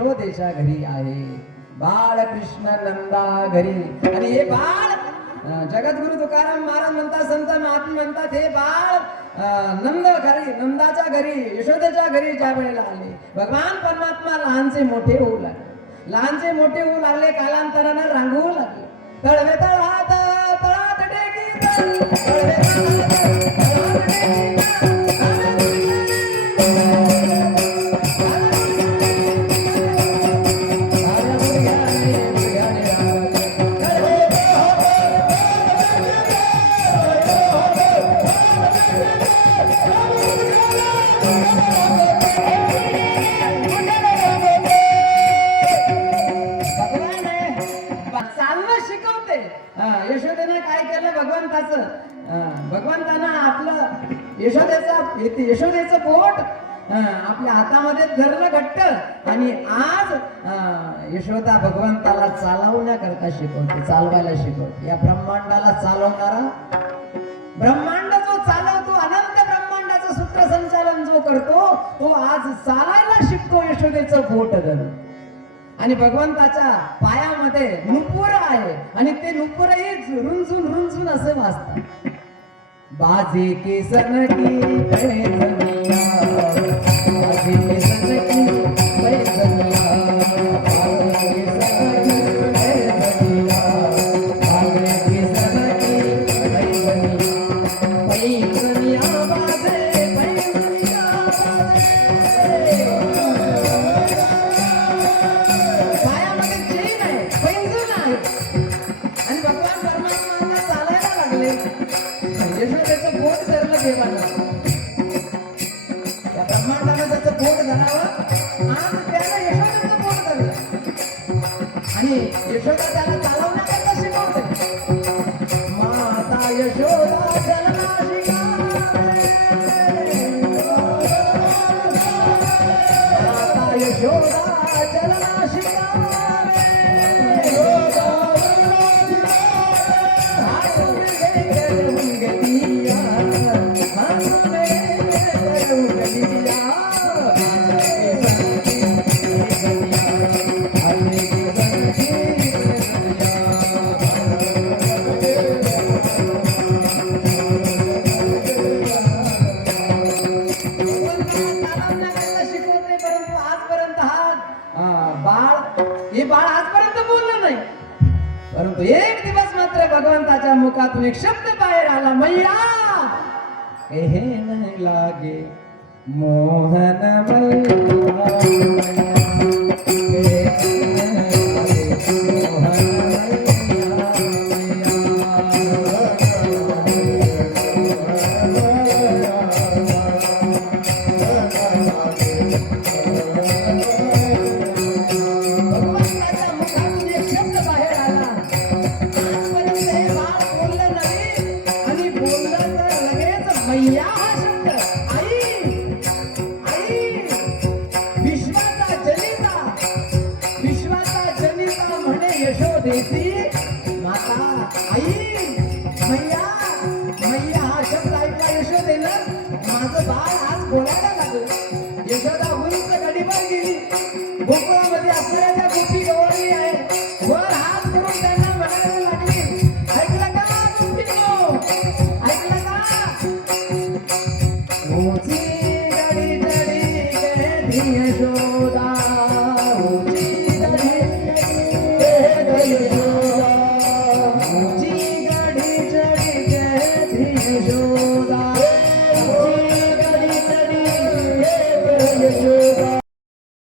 यशोदेच्या घरी आहे. बाळ कृष्ण नंदा घरी. आणि हे बाळ जगद्गुरु तुकाराम महाराज म्हणतात, संत महात्मा म्हणतात, हे बाळ नंद घरी, नंदाच्या घरी, यशोदेच्या घरी ज्या वेळेला आले, भगवान परमात्मा लहानचे मोठे होऊ लागले. लहानचे मोठे होऊ लागले, कालांतराने रांगवू लागले. तळवे तळात तळात टेकी तळवे तळात तळात टेकी यशोदेने काय केलं भगवंताचं, भगवंतानं आपलं यशोदेचं पोट आपल्या हातामध्ये धरलं घट्ट. आणि आज यशोदा भगवंताला चालवण्याकरता शिकवते, चालवायला शिकवते. या ब्रह्मांडाला चालवणारा, ब्रह्मांड जो चालवतो, अनंत ब्रह्मांडाचं सूत्रसंचालन जो करतो, तो आज चालायला शिकतो यशोदेचं पोट धरून. आणि भगवंताच्या पायामध्ये नुपुर आहे आणि ते नुपुरही रुंजून रुंजून असे वाजतात. बाजे के सनकी पैजनिया, बाजे के सनकी पैजनिया, बाजे के सनकी पैजनिया, बाजे के सनकी पैजनिया, पैजनिया बाजे पैजनिया यशोदेचं पोट धरलं देवाला. या ब्रह्मांडानं त्याचं पोट धरावं आणि त्याला यशोदेचं पोट धरलं. आणि यशोदा त्याला चालवण्याकरता शिकवते. माता यशोदा जन्माशिका, माता यशोदा जन्माशिका, परंतु एक दिवस मात्र भगवंताच्या मुखातून एक शब्द बाहेर आला, मैया कहने लागे मोहन मैया. माता आई मैया, मैया हा शब्द ऐकला यशोदेनं, माझं बाळ आज बोलायला लागलं. यशोदा उंच गडीवर गेली, गोकुळामध्ये असणाऱ्या त्या गोपी गवळणी आहे, वर हात करून त्यांना म्हणायला लागली, ऐकलं का गोपीनो, ऐकलं का? ऊंची गडी चढी गई यशोदा,